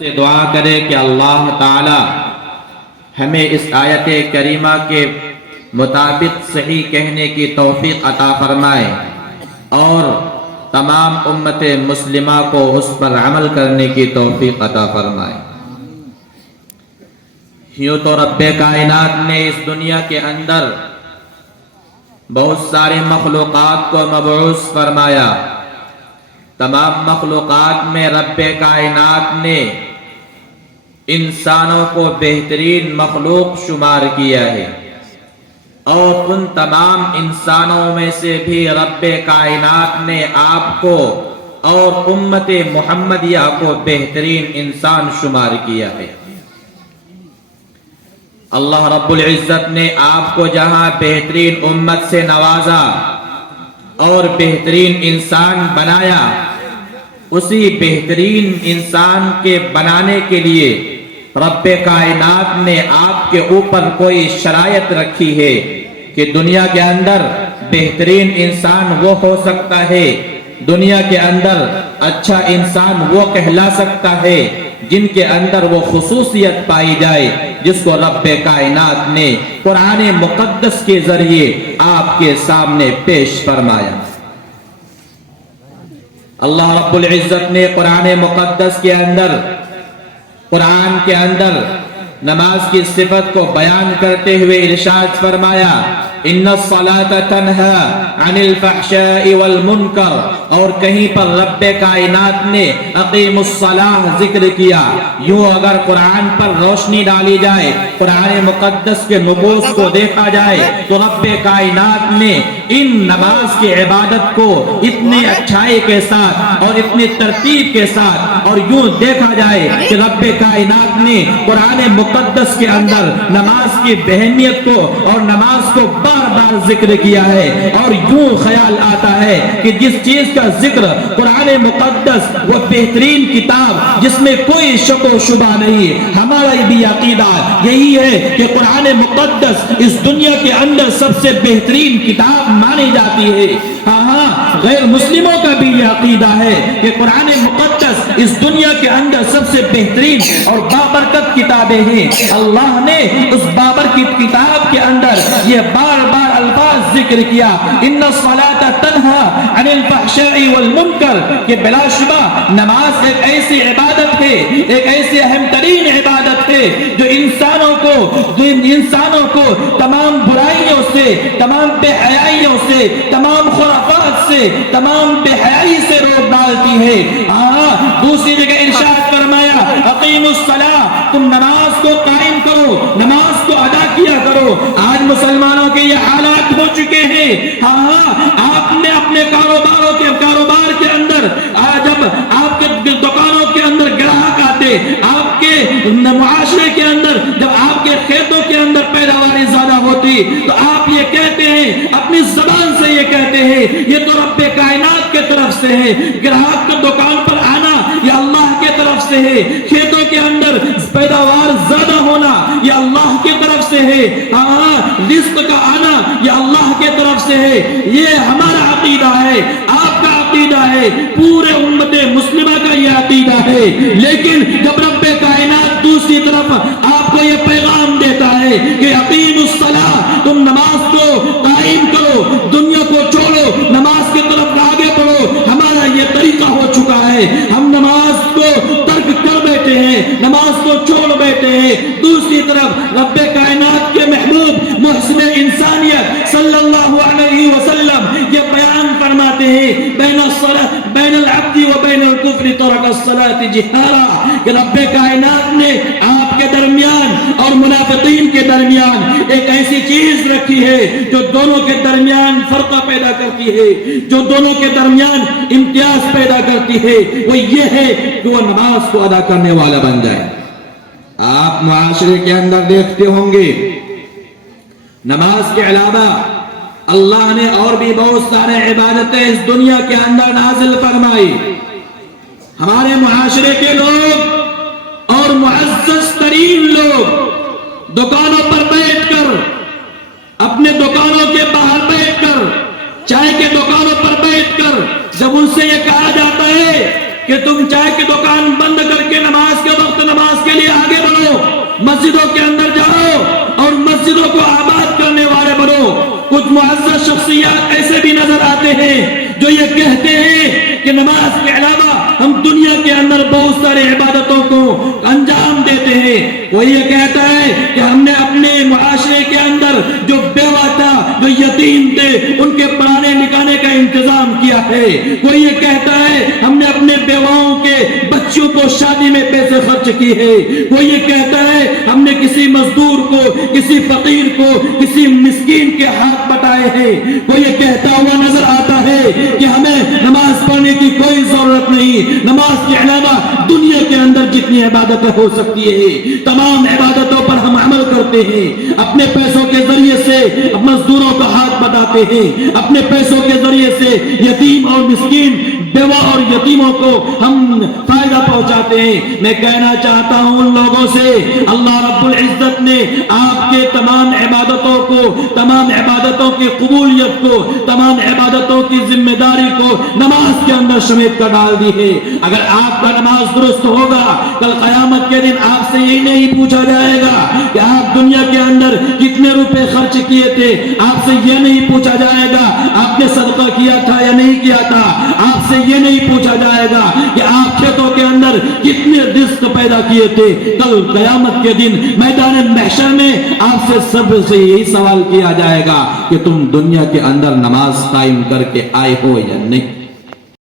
سے دعا کرے کہ اللہ تعالی ہمیں اس آیت کریمہ کے مطابق صحیح کہنے کی توفیق عطا فرمائے اور تمام امت مسلمہ کو اس پر عمل کرنے کی توفیق عطا فرمائے۔ یوں تو رب کائنات نے اس دنیا کے اندر بہت ساری مخلوقات کو مبعوث فرمایا۔ تمام مخلوقات میں رب کائنات نے انسانوں کو بہترین مخلوق شمار کیا ہے، اور ان تمام انسانوں میں سے بھی رب کائنات نے آپ کو اور امت محمدیہ کو بہترین انسان شمار کیا ہے۔ اللہ رب العزت نے آپ کو جہاں بہترین امت سے نوازا اور بہترین انسان بنایا، اسی بہترین انسان کے بنانے کے لیے رب کائنات نے آپ کے اوپر کوئی شرائط رکھی ہے کہ دنیا کے اندر بہترین انسان وہ ہو سکتا ہے، دنیا کے اندر اچھا انسان وہ کہلا سکتا ہے جن کے اندر وہ خصوصیت پائی جائے جس کو رب کائنات نے قرآن مقدس کے ذریعے آپ کے سامنے پیش فرمایا۔ اللہ رب العزت نے قرآن مقدس کے اندر نماز کی صفت کو بیان کرتے ہوئے ارشاد فرمایا، ان الصلاۃ تنہی عن الفحشاء والمنکر، اور کہیں پر رب کائنات نے اقیم الصلاۃ ذکر کیا۔ یوں اگر قرآن پر روشنی ڈالی جائے، قرآن مقدس کے نبوس کو دیکھا جائے، تو رب کائنات نے ان نماز کی عبادت کو اتنی اچھائی کے ساتھ اور اتنی ترتیب کے ساتھ، اور یوں دیکھا جائے کہ رب کائنات نے قرآن مقدس کے اندر نماز کی اہمیت کو اور نماز کو بار بار ذکر کیا ہے، اور یوں خیال آتا ہے کہ جس چیز کا ذکر قرآن مقدس، وہ بہترین کتاب جس میں کوئی شک و شبہ نہیں۔ ہمارا بھی عقیدہ یہی ہے کہ قرآن مقدس اس دنیا کے اندر سب سے بہترین کتاب مانی جاتی ہے۔ ہاں، غیر مسلموں کا بھی یہ عقیدہ ہے کہ قرآن مقدس اس دنیا کے اندر سب سے بہترین اور بابرکت کتابیں ہیں۔ اللہ نے اس بابرکت کتاب کے اندر یہ بار بار الفاظ ذکر کیا، ان الصلاۃ تنہی عن الفحشاء والمنکر، کہ بلا شبہ نماز ایک ایسی عبادت ہے، ایک ایسی اہم ترین عبادت ہے جو انسانوں کو تمام برائیوں سے، تمام بے حیائیوں سے، تمام خرافات سے، تمام بے حیائی سے روک ڈالتی ہے۔ دوسری جگہ ارشاد فرمایا، اقیم الصلاۃ، تم نماز کو قائم کرو، نماز کو ادا کیا کرو۔ آج مسلمانوں کے یہ حالات ہو چکے ہیں۔ آپ نے اپنے کاروبار کے اندر، جب آپ کے دکانوں کے اندر گراہک آتے، آپ کے معاشرے کے اندر جب آپ کے کھیتوں کے اندر پیداواری زیادہ ہوتی، تو آپ یہ کہتے ہیں، اپنی زبان سے یہ کہتے ہیں، یہ تو رب کائنات کے طرف سے ہے۔ گراہک کا دکان پر آنا یہ اللہ کے طرف سے ہے، کھیتوں کے اندر پیداوار زیادہ ہونا یہ اللہ کے طرف سے ہے، رزق کا آنا یہ اللہ کے طرف سے ہے۔ یہ ہمارا عقیدہ ہے، آپ کا عقیدہ ہے، پورے امت مسلمہ کا یہ عقیدہ ہے۔ لیکن جب رب کائنات دوسری طرف آپ کو یہ پیغام دیتا ہے کہ اقیم الصلاۃ، تم نماز کو قائم کرو، دنیا کو چھوڑو، نماز کی طرف آگے بڑھو، ہمارا یہ طریقہ ہو چکا ہے، ہم نماز کو ترک کر بیٹھے ہیں، نماز کو چھوڑ بیٹھے ہیں۔ دوسری طرف رب کائنات کے محبوب محسن انسانیت صلی اللہ علیہ وسلم یہ بیان فرماتے ہیں، بین العبد و بین الکفر ترک الصلاۃ جہارا، کہ رب کائنات نے آپ کے درمیان اور منافقین کے درمیان ایک ایسی چیز رکھی ہے جو دونوں کے درمیان فرقہ پیدا کرتی ہے، جو دونوں کے درمیان امتیاز پیدا کرتی ہے، وہ یہ ہے کہ وہ نماز کو ادا کرنے والا بن جائے۔ آپ معاشرے کے اندر دیکھتے ہوں گے، نماز کے علاوہ اللہ نے اور بھی بہت سارے عبادتیں اس دنیا کے اندر نازل فرمائی۔ ہمارے معاشرے کے لوگ اور معزز ترین لوگ دکانوں پر بیٹھ کر، اپنے دکانوں کے باہر بیٹھ کر، چائے کے دکانوں پر بیٹھ کر، جب ان سے یہ کہا جاتا ہے کہ تم چائے کی دکان بند کر کے نماز کے وقت کے لیے آگے بڑھو، مسجدوں کے اندر جاؤ اور مسجدوں کو آباد کرنے والے بنو۔ کچھ معزز شخصیات ایسے بھی نظر آتے ہیں جو یہ کہتے ہیں کہ نماز کے علاوہ ہم دنیا کے اندر بہت سارے عبادتوں کو انجام دیتے ہیں۔ وہ یہ کہتا ہے کہ ہم نے اپنے معاشرے کے اندر جو بیوہ تھا، جو یتیم تھے، ان کے پڑھانے لکھانے کا انتظام کیا ہے۔ کوئی یہ کہتا ہے ہم نے اپنے بیواؤں کے بچوں کو شادی میں پیسے خرچ کی ہے۔ کوئی یہ کہتا ہے ہم نے کسی مزدور کو، کسی فقیر کو، کسی مسکین کے ہاتھ بٹائے ہیں۔ کوئی یہ کہتا ہوا نظر آتا ہے کہ ہمیں نماز پڑھنے کی کوئی ضرورت نہیں، نماز کے علاوہ دنیا کے اندر جتنی عبادتیں ہو سکتی ہے تمام عبادتوں پر ہم عمل کرتے ہیں۔ اپنے پیسوں کے ذریعے سے مزدوروں کا ہاتھ بٹاتے ہیں، اپنے پیسوں کے ذریعے سے یتیم اور مسکین، بیوہ اور یتیموں کو ہم فائدہ پہنچاتے ہیں۔ میں کہنا چاہتا ہوں ان لوگوں سے، اللہ رب العزت نے آپ کے تمام عبادتوں کو، تمام عبادتوں کی قبولیت کو، تمام عبادتوں کی ذمہ داری کو نماز کے اندر سمیٹ کر ڈال دی ہے۔ اگر آپ کا نماز درست ہوگا، کل قیامت کے دن آپ سے یہی نہیں پوچھا جائے گا کہ آپ دنیا کے اندر کتنے روپے خرچ کیے تھے، آپ سے یہ نہیں پوچھا جائے گا آپ نے صدقہ کیا تھا یا نہیں کیا تھا، آپ سے یہ نہیں پوچھا جائے گا کہ آپ کھیتوں کے اندر کتنے رزق پیدا کیے تھے۔ کل قیامت کے دن میدان محشر میں آپ سے سب سے یہی سوال کیا جائے گا کہ تم دنیا کے اندر نماز قائم کر کے آئے ہو یا نہیں۔